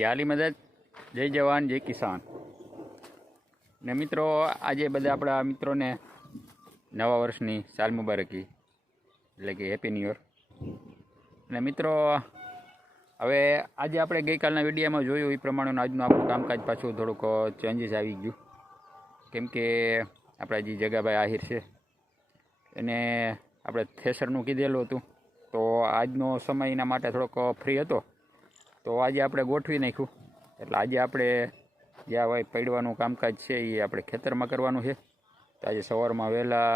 યાલી મદદ, જય જવાન જય કિસાન. ને મિત્રો, આજે બધા આપણા મિત્રોને નવા વર્ષની સાલ મુબારકી, એટલે કે હેપી ન્યૂ યર. અને મિત્રો, હવે આજે આપણે ગઈકાલના વિડીયોમાં જોયું એ પ્રમાણેનું આજનું આપણું કામકાજ પાછું થોડુંક ચેન્જીસ આવી ગયું. કેમ કે આપણા જે જગાભાઈ આહિર છે એને આપણે થેસરનું કીધેલું હતું, તો આજનો સમય એના માટે થોડોક ફ્રી હતો, તો આજે આપણે ગોઠવી નાખ્યું. એટલે આજે આપણે જ્યાં હોય પડવાનું કામકાજ છે એ આપણે ખેતરમાં કરવાનું છે. તો આજે સવારમાં વહેલા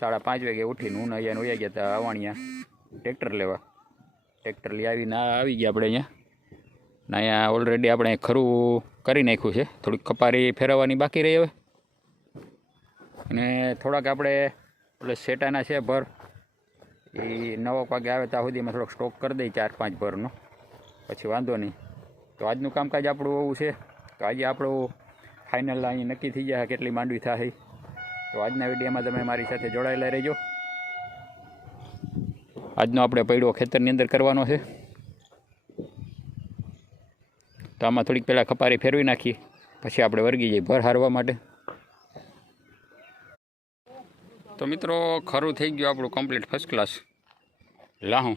5:30 વાગે ઉઠીને હું અહીંયા વયા ગયા હતા અવાણિયા ટ્રેક્ટર લેવા. ટ્રેક્ટર લઈ આવીને આવી ગયા આપણે અહીંયા. ને અહીંયા ઓલરેડી આપણે ખરું કરી નાખ્યું છે, થોડીક કપારી ફેરવવાની બાકી રહી હવે. અને થોડાક આપણે એટલે સેટાના છે ભર, એ 9 વાગે આવે ત્યાં સુધીમાં થોડોક સ્ટોક કરી દઈએ 4-5 ભરનો, પછી વાંધો નહીં. તો આજનું કામકાજ આપણું એવું છે તો આજે આપણું ફાઇનલ અહીં નક્કી થઈ જાય કેટલી માંડવી થાય. તો આજના વિડીયોમાં તમે મારી સાથે જોડાયેલા રહેજો. આજનો આપણે પૈડો ખેતરની અંદર કરવાનો છે. તો આમાં થોડીક પહેલાં ખપારી ફેરવી નાખી, પછી આપણે વર્ગી જઈએ ભર હારવા માટે. તો મિત્રો, ખરું થઈ ગયું આપણું કમ્પ્લીટ ફર્સ્ટ ક્લાસ લાહું.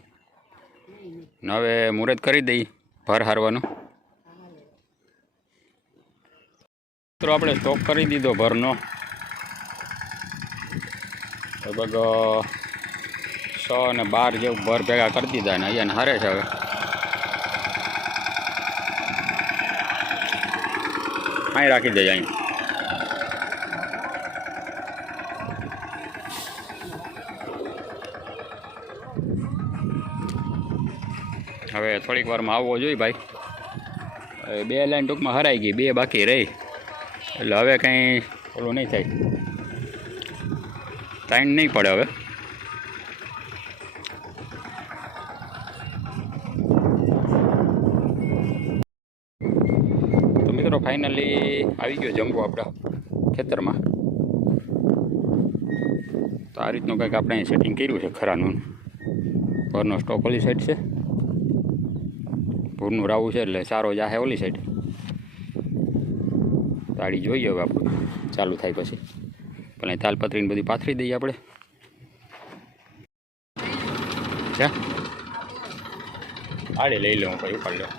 હવે મુહૂર્ત કરી દઈ ભર હારવાનું. મિત્રો, આપણે સ્ટોક કરી દીધો ભરનો, લગભગ 6 અને 12 જેવું ભર ભેગા કરી દીધા ને અહીંયા હારે છે. હવે અહીં રાખી દઈએ. અહીં હવે થોડીક વારમાં આવવો જોઈએ ભાઈ. 2 લાઈન ટૂંકમાં હરાઈ ગઈ, 2 બાકી રહી, એટલે હવે કંઈ ઓલું નહીં થાય, ટાઈમ નહીં પડે હવે. તો મિત્રો, ફાઇનલી આવી ગયો જંબો આપણા ખેતરમાં. તો આ રીતનું કંઈક આપણે અહીં સેટિંગ કર્યું છે ખરાનું. ભરનો સ્ટોક ઓલી સાઈડ છે, ભૂરનું રાવું છે એટલે સારો જાહે ઓલી સાઈડ. તાળી જોઈએ હવે આપણે ચાલુ થાય પછી. પહેલાં તાલપત્રીને બધી પાથરી દઈએ આપણે. આડે લઈ લઉં, પછી ઉપાડ લઉં.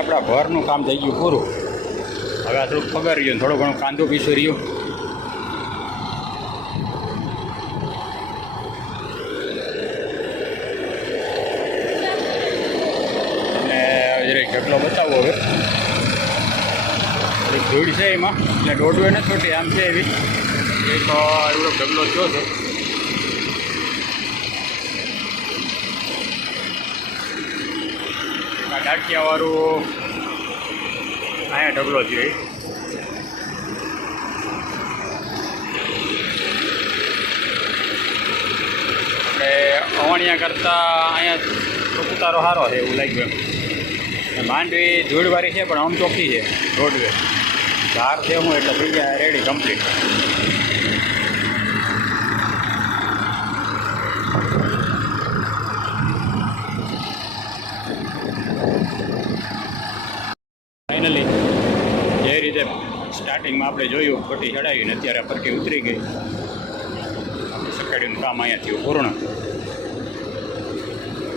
આપણા ભરનું કામ થઈ ગયું પૂરું. હવે આ થોડુંક પગાર રહ્યું, થોડું ઘણું કાંદો પીસો રહ્યું. અને ઢગલો બતાવો હવે. ધૂળ છે એમાં, એટલે દોડવે નથી છોટી, આમ છે એવી એક એવડો ઢગલો થયો છે. આ ડાટિયાવાળું અહીંયા ઢગલો છે. આપણે અવાણિયા કરતાં અહીંયા ઉતારો સારો છે એવું લાગ્યું એમ. માંડવી ધૂળવાળી છે પણ આમ ચોખ્ખી છે રોડવે. ધાર છે હું એટલે થઈ ગયા રેડી કમ્પ્લીટ. ફાઇનલી જે રીતે સ્ટાર્ટિંગમાં આપણે જોયું પટ્ટી ચડાવીને અત્યારે પટ્ટી ઉતરી ગઈ. આપણે સકાળીનું કામ અહીંયા થયું પૂર્ણ.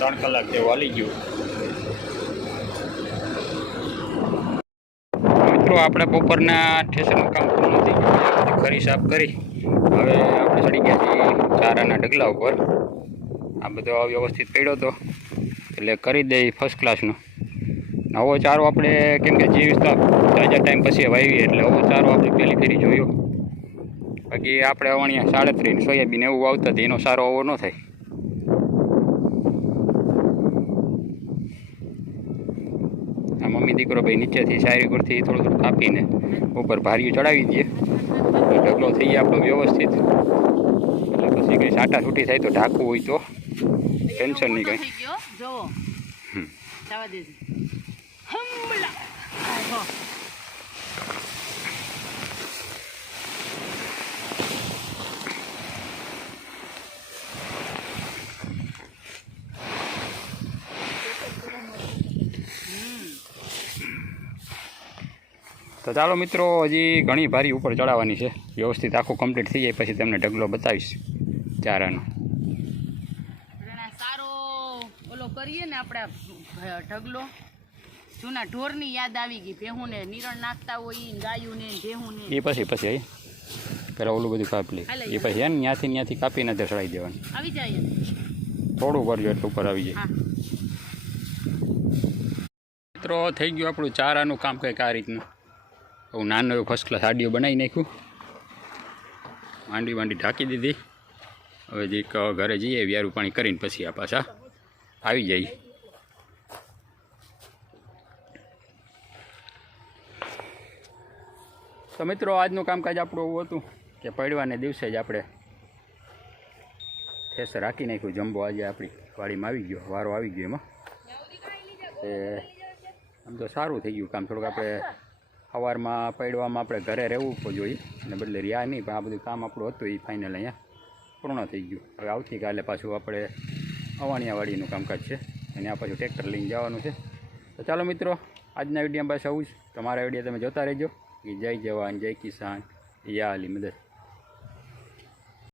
3 કલાક જેવું હાલી ગયું. મિત્રો આપણે બપોરના ઠેસરનું કામ પૂર્ણ થઈ ગયું. ખરી સાફ કરી હવે આપણે ચડી ગયા છીએ ચારાના ઢગલા ઉપર. આ બધો વ્યવસ્થિત પડ્યો હતો એટલે કરી દઈ ફર્સ્ટ ક્લાસનો. નવો ચારો આપણે કેમ કે જે વિસ્તાર તાજા ટાઈમ પછી વાવીએ એટલે નવો ચારો આપણે પહેલી ફેરી જોયો. બાકી આપણે અવણિયા 37 સોયાબીન એવું વાવતા હતા, એનો સારો ઓવો ન થાય. આ મમ્મી દીકરો ભાઈ નીચેથી શાયરી પરથી થોડું થોડું કાપીને ઉપર ભારીયું ચડાવી દઈએ. ઢગલો થઈ જાય આપણો વ્યવસ્થિત. એટલે પછી કંઈ સાટા છૂટી થાય તો ઢાંકવું હોય તો ટેન્શન નહીં કંઈ. તો ચાલો મિત્રો, હજી ઘણી ભારી ઉપર ચડાવવાની છે. વ્યવસ્થિત આખું કમ્પ્લીટ થઈ જાય પછી તમને ઢગલો બતાવીશ ચારાનો. સારો ઓલો કરીએ ને આપણે ઢગલો, જૂના ઢોરની યાદ આવી ગઈ. ભેહુંને નિરણ નાખતા હોય, ગાયુંને ભેહુંને. એ પછી પહેલાં ઓલું બધું કાપી લે. એ પછી ને ત્યાંથી કાપીને તે ચડાવી દેવાનું. આવી જાય થોડું કરજો એટલે ઉપર આવી જાય. મિત્રો થઈ ગયું આપણું ચારાનું કામ કંઈક આ રીતનું. હું નાનો એવું ફર્સ્ટ ક્લાસ આડિયો બનાવી નાખ્યું. માંડી ઢાંકી દીધી. હવે જે ઘરે જઈએ વ્યારું પાણી કરીને પછી આ પાછા આવી જાય. તો મિત્રો આજનું કામકાજ આપણું એવું હતું કે પડવાને દિવસે જ આપણે ઠેસર રાખી નાખ્યું. જમ્બો આજે આપણી વાડીમાં આવી ગયો, વારો આવી ગયો એમાં. એ આમ તો સારું થઈ ગયું કામ. થોડુંક આપણે સવારમાં પડવામાં આપણે ઘરે રહેવું જોઈએ અને બદલે રહ્યા નહીં, પણ આ બધું કામ આપણું હતું એ ફાઇનલ અહીંયા પૂર્ણ થઈ ગયું. હવે આવતીકાલે પાછું આપણે અવાણિયાવાડીનું કામકાજ છે અને આ પાછું ટ્રેક્ટર લઈને જવાનું છે. તો ચાલો મિત્રો, આજના વિડીયોમાં બસ આવું જ. તમારા વિડીયો તમે જોતા રહેજો. જય જવાન, જય કિસાન, યા અલી મદદ.